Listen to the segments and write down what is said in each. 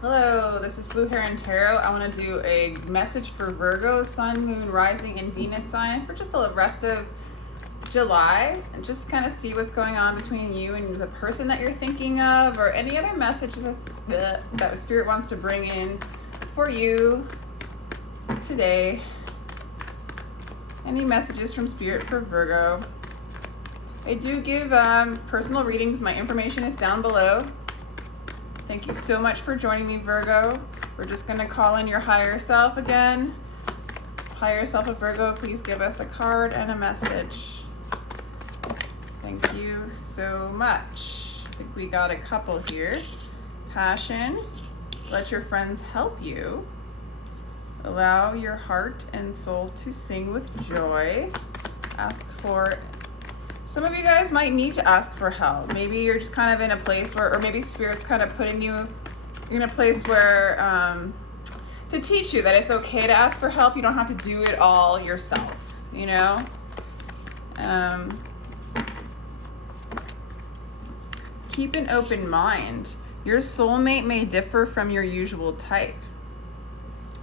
Hello, this is Blue Heron Tarot. I want to do a message for Virgo, Sun, Moon, Rising, and Venus sign for just the rest of July, and just kind of see what's going on between you and the person that you're thinking of, or any other messages that Spirit wants to bring in for you today. Any messages from Spirit for Virgo? I do give personal readings. My information is down below. Thank you so much for joining me, Virgo. We're just going to call in your higher self again. Higher self of Virgo, please give us a card and a message. Thank you so much. I think we got a couple here. Passion. Let your friends help you. Allow your heart and soul to sing with joy. Ask for... Some of you guys might need to ask for help. Maybe you're just kind of in a place where, or maybe Spirit's kind of putting you in a place where, to teach you that it's okay to ask for help. You don't have to do it all yourself, you know? Keep an open mind. Your soulmate may differ from your usual type.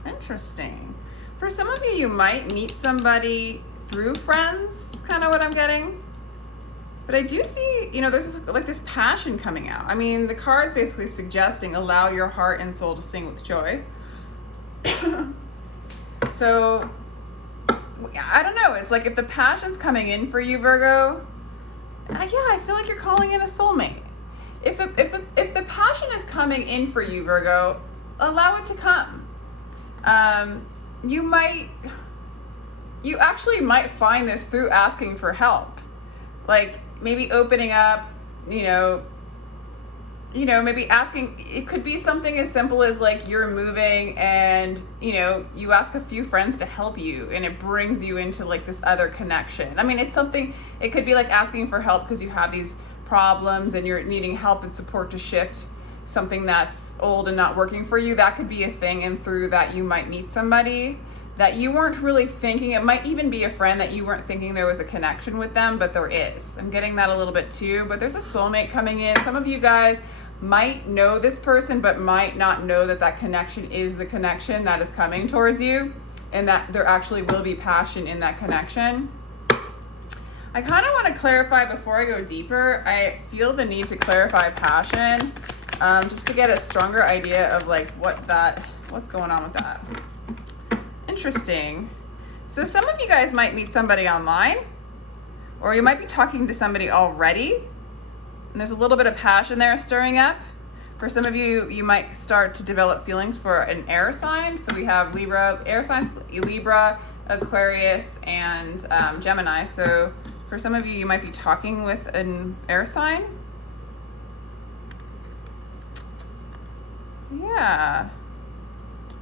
Interesting. For some of you, you might meet somebody through friends, is kind of what I'm getting. But I do see, you know, there's this passion coming out. I mean, the card's basically suggesting allow your heart and soul to sing with joy. So, I don't know. It's like if the passion's coming in for you, Virgo, yeah, I feel like you're calling in a soulmate. If the passion is coming in for you, Virgo, allow it to come. You actually might find this through asking for help. Like, maybe opening up, you know, maybe asking, it could be something as simple as like you're moving and, you know, you ask a few friends to help you and it brings you into like this other connection. I mean, it's something, it could be like asking for help because you have these problems and you're needing help and support to shift something that's old and not working for you. That could be a thing, and through that you might meet somebody that you weren't really thinking. It might even be a friend that you weren't thinking there was a connection with them, but there is. I'm getting that a little bit too, but there's a soulmate coming in. Some of you guys might know this person, but might not know that that connection is the connection that is coming towards you, and that there actually will be passion in that connection. I kind of want to clarify before I go deeper. I feel the need to clarify passion, just to get a stronger idea of like what's going on with that. Interesting. So some of you guys might meet somebody online, or you might be talking to somebody already, and there's a little bit of passion there stirring up. For some of you, you might start to develop feelings for an air sign. So we have Libra, air signs, Libra, Aquarius, and Gemini. So for some of you, you might be talking with an air sign. Yeah.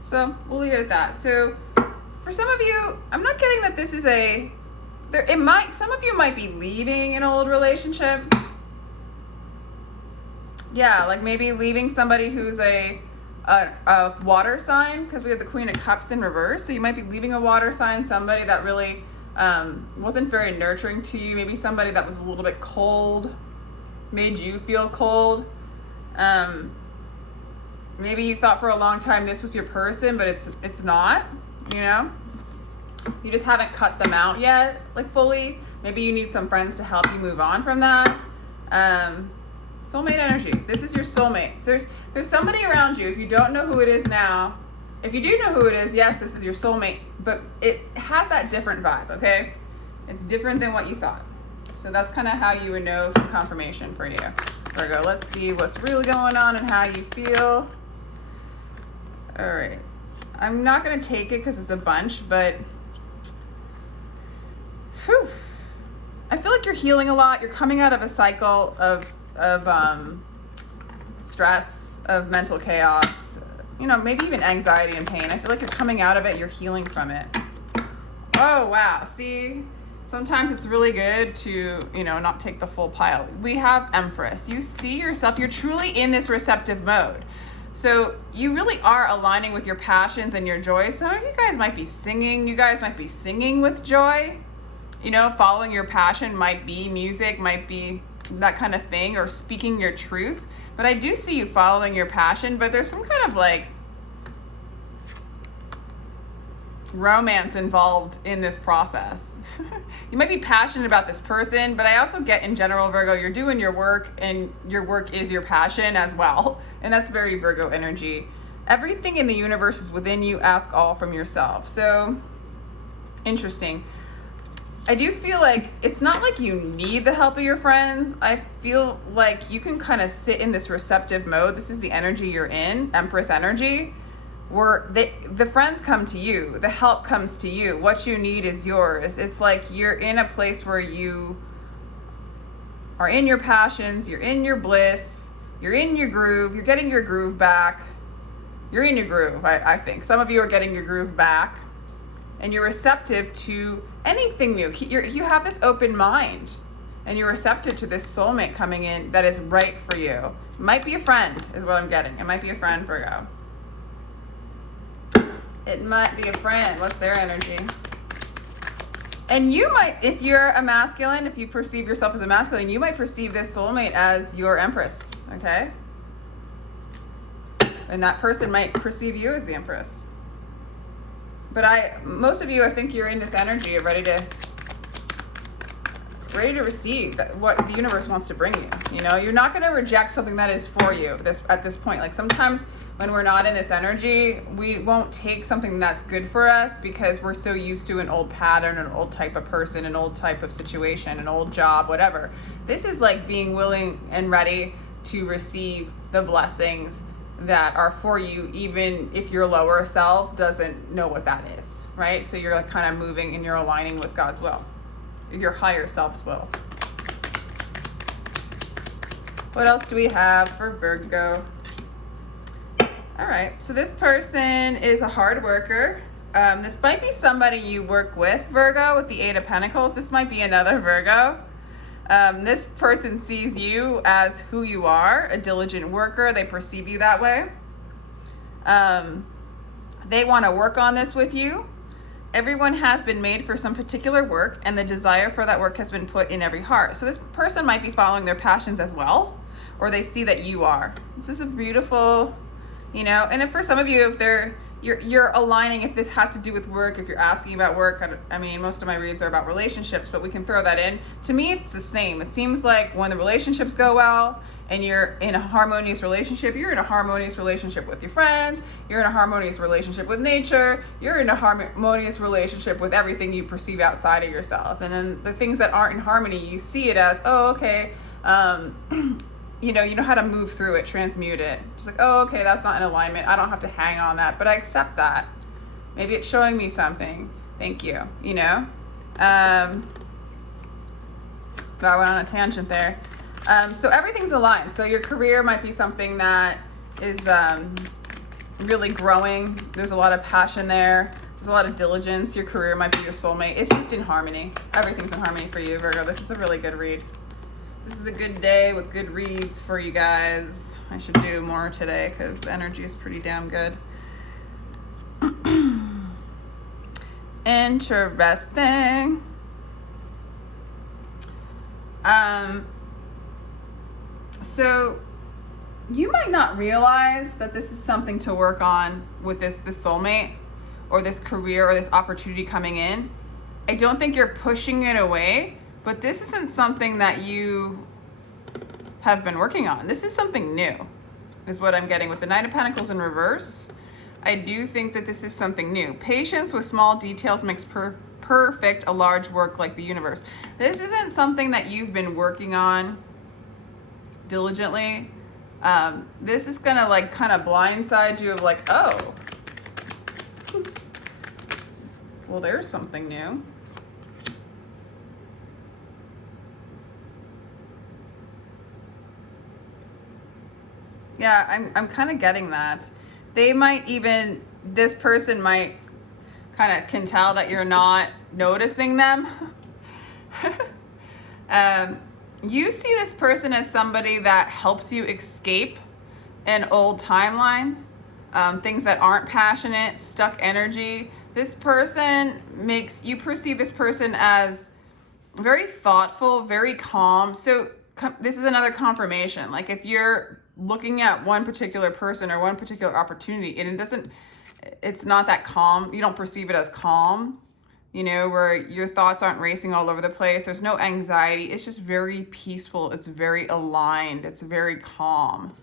So we'll leave it at that. So for some of you, I'm not getting that this is some of you might be leaving an old relationship. Yeah, like maybe leaving somebody who's a water sign, because we have the Queen of Cups in reverse. So you might be leaving a water sign, somebody that really wasn't very nurturing to you. Maybe somebody that was a little bit cold, made you feel cold. Maybe you thought for a long time this was your person, but it's not, you know? You just haven't cut them out yet, like fully. Maybe you need some friends to help you move on from that. Soulmate energy. This is your soulmate. There's somebody around you. If you don't know who it is now, if you do know who it is, yes, this is your soulmate, but it has that different vibe, okay? It's different than what you thought. So that's kind of how you would know some confirmation for you. Virgo, let's see what's really going on and how you feel. All right. I'm not going to take it because it's a bunch, but whew, I feel like you're healing a lot. You're coming out of a cycle of stress, of mental chaos, you know, maybe even anxiety and pain. I feel like you're coming out of it. You're healing from it. Oh, wow. See, sometimes it's really good to, you know, not take the full pile. We have Empress. You see yourself. You're truly in this receptive mode. So you really are aligning with your passions and your joys. Some of you guys might be singing. You guys might be singing with joy. You know, following your passion might be music, might be that kind of thing, or speaking your truth. But I do see you following your passion, but there's some kind of like romance involved in this process. You might be passionate about this person, but I also get in general, Virgo, you're doing your work and your work is your passion as well. And that's very Virgo energy. Everything in the universe is within you. Ask all from yourself. So interesting. I do feel like it's not like you need the help of your friends. I feel like you can kind of sit in this receptive mode. This is the energy you're in, Empress energy, where the friends come to you, the help comes to you. What you need is yours. It's like you're in a place where you are in your passions, you're in your bliss, you're in your groove, you're getting your groove back. You're in your groove, I think. Some of you are getting your groove back, and you're receptive to anything new. You have this open mind, and you're receptive to this soulmate coming in that is right for you. It might be a friend, is what I'm getting. It might be a friend, Virgo. It might be a friend. What's their energy? And you might, if you're a masculine, if you perceive yourself as a masculine, you might perceive this soulmate as your empress, okay? And that person might perceive you as the empress. But most of you, I think you're in this energy, you're ready to receive what the universe wants to bring you. You know, you're not going to reject something that is for you at this point. Like sometimes when we're not in this energy, we won't take something that's good for us because we're so used to an old pattern, an old type of person, an old type of situation, an old job, whatever. This is like being willing and ready to receive the blessings that are for you, even if your lower self doesn't know what that is, right? So you're like kind of moving and you're aligning with God's will, your higher self's will. What else do we have for Virgo? All right, so this person is a hard worker. This might be somebody you work with, Virgo, with the Eight of Pentacles. This might be another Virgo. This person sees you as who you are, a diligent worker. They perceive you that way. They want to work on this with you. Everyone has been made for some particular work, and the desire for that work has been put in every heart. So this person might be following their passions as well, or they see that you are. This is a beautiful, you know, and if for some of you, if you're aligning, if this has to do with work, if you're asking about work, I mean, most of my reads are about relationships, but we can throw that in. To me, it's the same. It seems like when the relationships go well and you're in a harmonious relationship, you're in a harmonious relationship with your friends, you're in a harmonious relationship with nature, you're in a harmonious relationship with everything you perceive outside of yourself. And then the things that aren't in harmony, you see it as, oh, okay, you know how to move through it, transmute it. Just like, oh, okay, that's not in alignment. I don't have to hang on that, but I accept that. Maybe it's showing me something. Thank you, you know? I went on a tangent there. So everything's aligned. So your career might be something that is really growing. There's a lot of passion there. There's a lot of diligence. Your career might be your soulmate. It's just in harmony. Everything's in harmony for you, Virgo. This is a really good read. This is a good day with good reads for you guys. I should do more today because the energy is pretty damn good. Interesting. So you might not realize that this is something to work on with this soulmate or this career or this opportunity coming in. I don't think you're pushing it away. But this isn't something that you have been working on. This is something new, is what I'm getting with the Knight of Pentacles in reverse. I do think that this is something new. Patience with small details makes perfect a large work like the universe. This isn't something that you've been working on diligently. This is gonna like kind of blindside you of like, oh, well, there's something new. Yeah, I'm kind of getting that. This person might can tell that you're not noticing them. You see this person as somebody that helps you escape an old timeline, things that aren't passionate, stuck energy. This person you perceive this person as very thoughtful, very calm. So this is another confirmation. Like if you're looking at one particular person or one particular opportunity, and it's not that calm. You don't perceive it as calm, you know, where your thoughts aren't racing all over the place. There's no anxiety. It's just very peaceful. It's very aligned. It's very calm.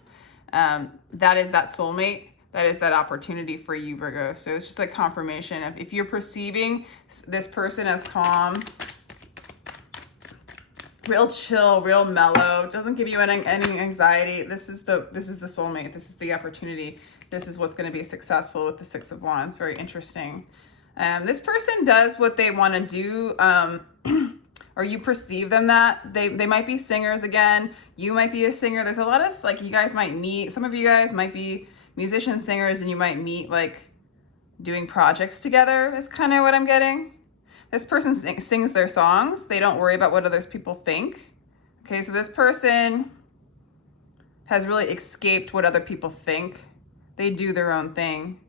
That is that soulmate. That is that opportunity for you, Virgo. So it's just like confirmation of if you're perceiving this person as calm, real chill, real mellow, doesn't give you any anxiety. This is the soulmate. This is the opportunity. This is what's going to be successful with the Six of Wands. Very interesting. This person does what they want to do, or you perceive them that. They might be singers again. You might be a singer. There's a lot of, like, you guys might meet. Some of you guys might be musicians, singers, and you might meet, like, doing projects together is kind of what I'm getting. This person sings their songs. They don't worry about what others people think. Okay, so this person has really escaped what other people think. They do their own thing.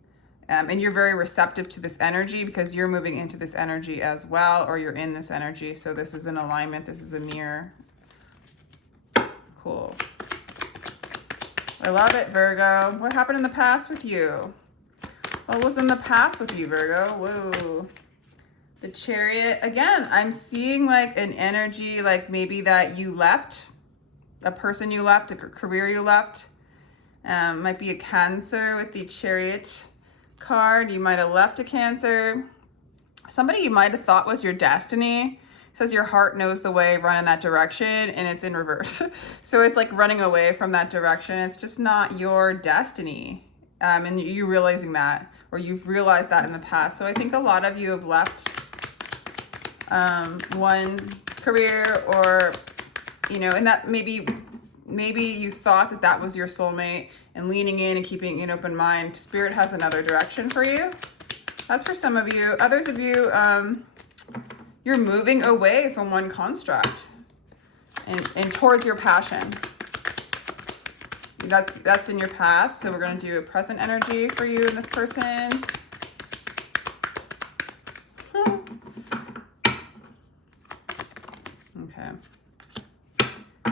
And you're very receptive to this energy because you're moving into this energy as well, or you're in this energy. So this is an alignment. This is a mirror. Cool. I love it, Virgo. What happened in the past with you? What was in the past with you, Virgo? Whoa. The Chariot. Again, I'm seeing like an energy, like maybe that you left, a person you left, a career you left. Might be a Cancer with the Chariot card. You might have left a Cancer. Somebody you might have thought was your destiny. It says your heart knows the way, run in that direction, and it's in reverse. So it's like running away from that direction. It's just not your destiny. And you realizing that, or you've realized that in the past. So I think a lot of you have left one career, or, you know, and that maybe you thought that was your soulmate, and leaning in and keeping an open mind. Spirit has another direction for you. That's for some of you. Others of you, you're moving away from one construct and towards your passion. That's in your past. So we're going to do a present energy for you and this person. Okay.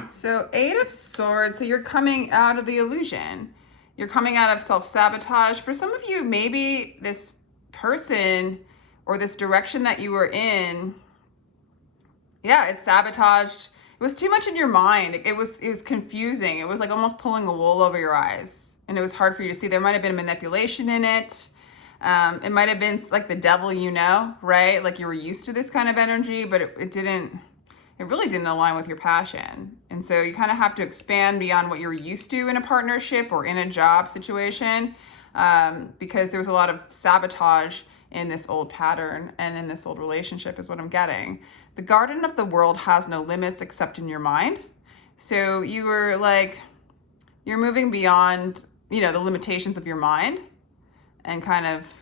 So 8 of Swords. So you're coming out of the illusion. You're coming out of self-sabotage. For some of you, maybe this person or this direction that you were in, yeah, it's sabotaged. It was too much in your mind. It was confusing. It was like almost pulling a wool over your eyes, and it was hard for you to see. There might have been manipulation in it. It might have been like the devil, you know, right? Like you were used to this kind of energy, but it really didn't align with your passion. And so you kind of have to expand beyond what you're used to in a partnership or in a job situation, because there was a lot of sabotage in this old pattern and in this old relationship is what I'm getting. The garden of the world has no limits except in your mind. So you were like, you're moving beyond, you know, the limitations of your mind and kind of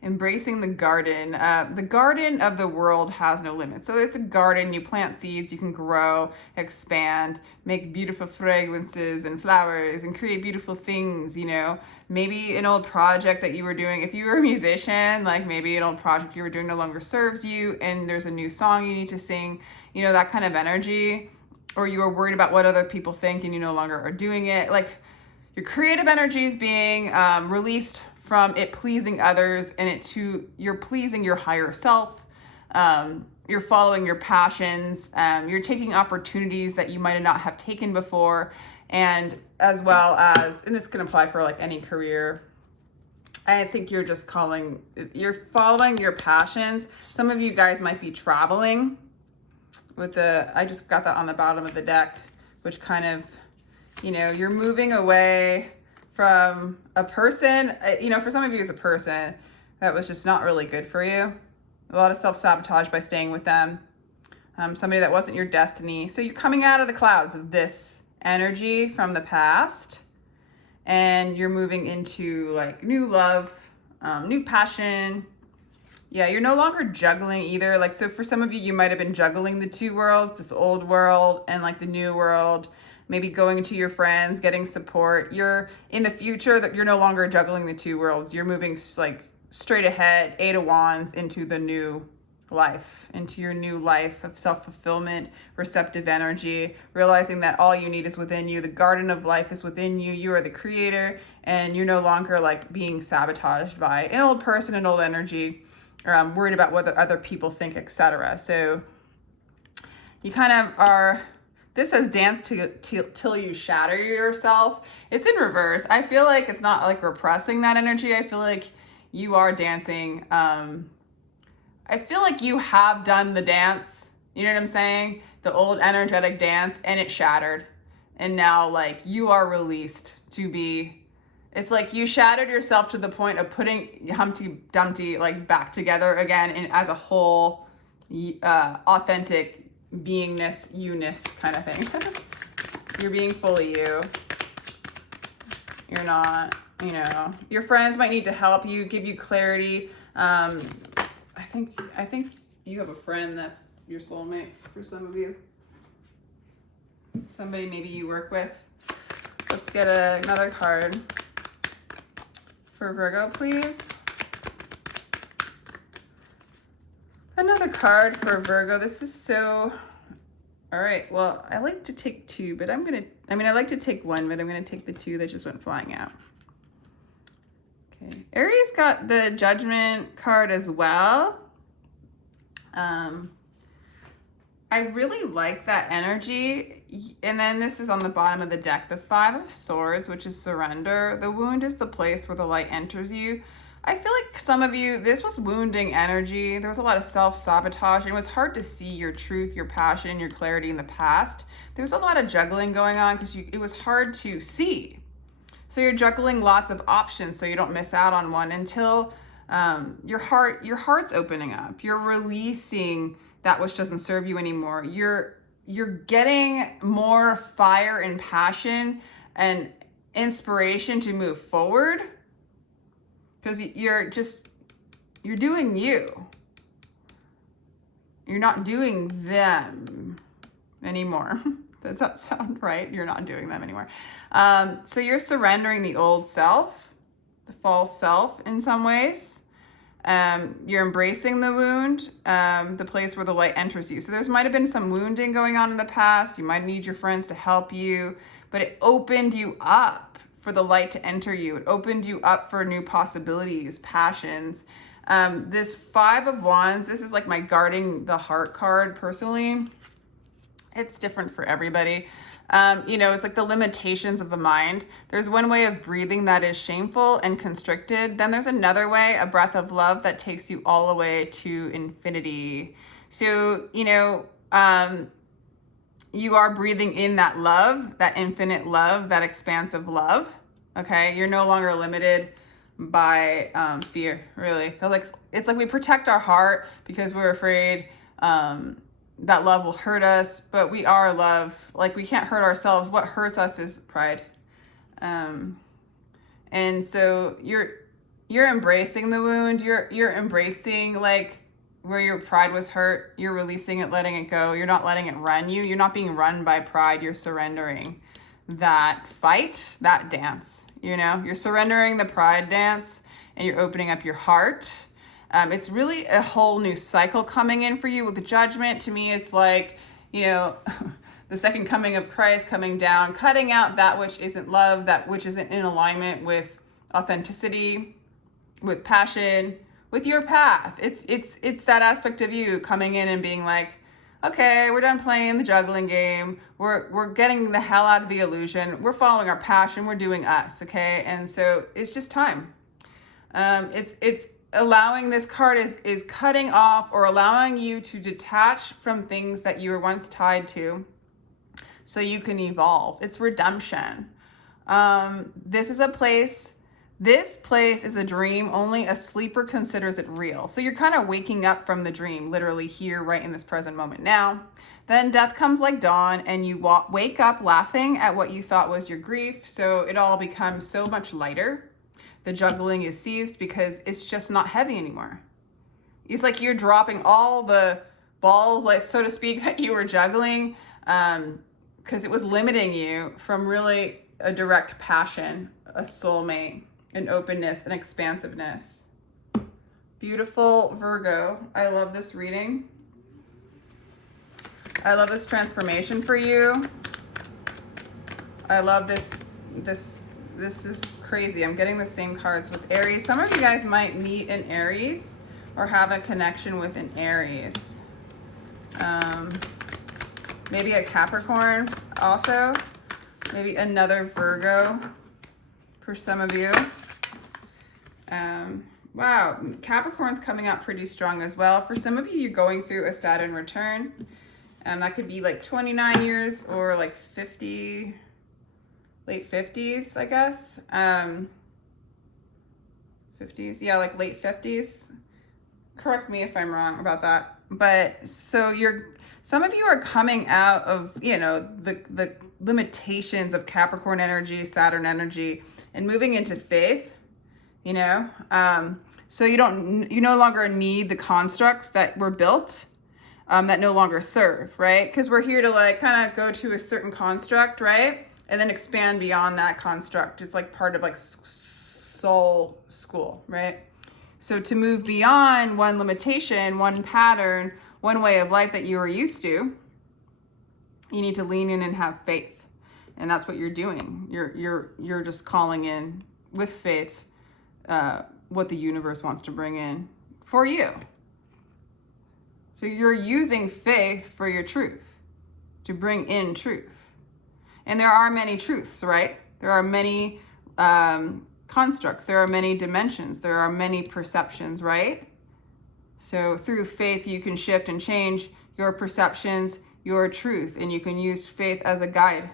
embracing the garden. The garden of the world has no limits. So it's a garden. You plant seeds, you can grow, expand, make beautiful fragrances and flowers and create beautiful things, you know. Maybe an old project that you were doing, if you were a musician, like maybe an old project you were doing no longer serves you and there's a new song you need to sing, you know, that kind of energy. Or you were worried about what other people think and you no longer are doing it. Like your creative energy is being released from it pleasing others and you're pleasing your higher self. You're following your passions. You're taking opportunities that you might not have taken before. And as well as, and this can apply for like any career, I think you're following your passions. Some of you guys might be traveling with I just got that on the bottom of the deck, which kind of, you know, you're moving away from a person, you know, for some of you it's a person that was just not really good for you. A lot of self-sabotage by staying with them. Somebody that wasn't your destiny. So you're coming out of the clouds of this energy from the past and you're moving into like new love, new passion. Yeah, you're no longer juggling either. Like, so for some of you, you might have been juggling the two worlds, this old world and like the new world. Maybe going to your friends, getting support. You're in the future that you're no longer juggling the two worlds. You're moving like straight ahead, 8 of Wands into the new life, into your new life of self-fulfillment, receptive energy, realizing that all you need is within you. The garden of life is within you. You are the creator, and you're no longer like being sabotaged by an old person, an old energy, worried about what other people think, etc. So you kind of are, this says dance till you shatter yourself. It's in reverse. I feel like it's not like repressing that energy. I feel like you are dancing. I feel like you have done the dance, you know what I'm saying? The old energetic dance, and it shattered. And now like you are released to be, it's like you shattered yourself to the point of putting Humpty Dumpty like back together again and as a whole authentic beingness, you-ness kind of thing. You're being fully you. You're not, you know, your friends might need to help you, give you clarity. I think you have a friend that's your soulmate for some of you. Somebody maybe you work with. Let's get another card for Virgo, please. Another card for Virgo. This is so, all right. Well, I like to take two, but I like to take one, but I'm going to take the two that just went flying out. Okay. Aries got the Judgment card as well. I really like that energy. And then this is on the bottom of the deck, the Five of Swords, which is surrender. The wound is the place where the light enters you. I feel like some of you, this was wounding energy. There was a lot of self-sabotage. It was hard to see your truth, your passion, your clarity in the past. There was a lot of juggling going on because it was hard to see. So you're juggling lots of options so you don't miss out on one until your heart's opening up. You're releasing that which doesn't serve you anymore. You're getting more fire and passion and inspiration to move forward because you're doing you. You're not doing them anymore. Does that sound right? You're not doing them anymore. So you're surrendering the old self, the false self in some ways. You're embracing the wound, the place where the light enters you. So there's might have been some wounding going on in the past. You might need your friends to help you, but it opened you up for the light to enter you. It opened you up for new possibilities, passions. This Five of Wands, this is like my guarding the heart card personally. It's different for everybody. It's like the limitations of the mind. There's one way of breathing that is shameful and constricted. Then there's another way, a breath of love that takes you all the way to infinity. So, you are breathing in that love, that infinite love, that expansive love. Okay. You're no longer limited by fear, really. So it's like we protect our heart because we're afraid, that love will hurt us, but we are love. Like we can't hurt ourselves. What hurts us is pride. And so you're embracing the wound. You're embracing like where your pride was hurt. You're releasing it, letting it go. You're not letting it run you. You're not being run by pride. You're surrendering that fight, that dance, you're surrendering the pride dance and you're opening up your heart. It's really a whole new cycle coming in for you with the Judgment. To me, it's like, the second coming of Christ coming down, cutting out that which isn't love, that which isn't in alignment with authenticity, with passion, with your path. It's that aspect of you coming in and being like, okay, we're done playing the juggling game. We're getting the hell out of the illusion. We're following our passion. We're doing us. Okay. And so it's just time. It's allowing, this card is cutting off or allowing you to detach from things that you were once tied to so you can evolve. It's redemption. This place is a dream. Only a sleeper considers it real. So you're kind of waking up from the dream, literally here, right in this present moment now. Then death comes like dawn and you wake up laughing at what you thought was your grief. So it all becomes so much lighter. The juggling is ceased because it's just not heavy anymore. It's like you're dropping all the balls, like so to speak, that you were juggling because it was limiting you from really a direct passion, a soulmate, an openness, an expansiveness. Beautiful Virgo. I love this reading. I love this transformation for you. I love this. This is crazy. I'm getting the same cards with Aries. Some of you guys might meet an Aries or have a connection with an Aries. Maybe a Capricorn also. Maybe another Virgo for some of you. Wow, Capricorn's coming out pretty strong as well. For some of you, you're going through a Saturn return. That could be like 29 years or like 50, late 50s, I guess. 50s, yeah, like late 50s. Correct me if I'm wrong about that. But so some of you are coming out of, you know, the limitations of Capricorn energy, Saturn energy, and moving into faith, you know. So you no longer need the constructs that were built that no longer serve, right? Because we're here to like kind of go to a certain construct, right? And then expand beyond that construct. It's like part of like soul school, right? So to move beyond one limitation, one pattern, one way of life that you were used to, you need to lean in and have faith. And that's what you're doing. You're just calling in with faith what the universe wants to bring in for you. So you're using faith for your truth, to bring in truth. And there are many truths, right? There are many constructs. There are many dimensions. There are many perceptions, right? So through faith, you can shift and change your perceptions, your truth, and you can use faith as a guide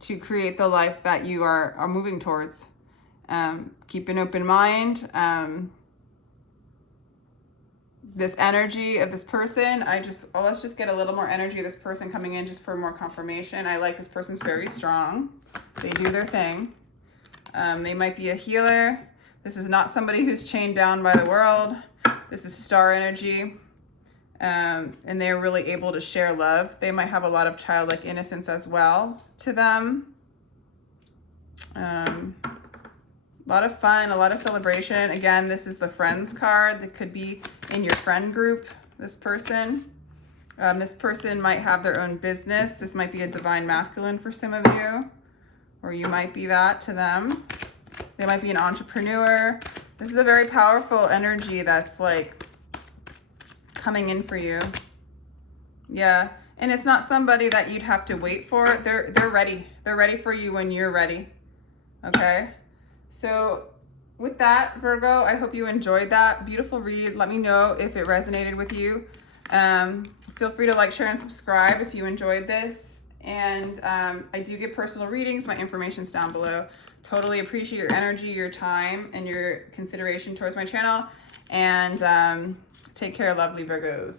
to create the life that you are moving towards. Keep an open mind. This energy of this person, let's just get a little more energy of this person coming in just for more confirmation. I like this person's very strong. They do their thing. They might be a healer. This is not somebody who's chained down by the world. This is star energy. And they're really able to share love. They might have a lot of childlike innocence as well to them. A lot of fun, a lot of celebration. Again, this is the friends card that could be in your friend group, this person. This person might have their own business. This might be a divine masculine for some of you, or you might be that to them. They might be an entrepreneur. This is a very powerful energy that's like coming in for you. Yeah, and it's not somebody that you'd have to wait for. They're ready. They're ready for you when you're ready. Okay? So with that, Virgo, I hope you enjoyed that. Beautiful read. Let me know if it resonated with you. Feel free to like, share, and subscribe if you enjoyed this. And I do get personal readings. My information's down below. Totally appreciate your energy, your time, and your consideration towards my channel. And take care, lovely Virgos.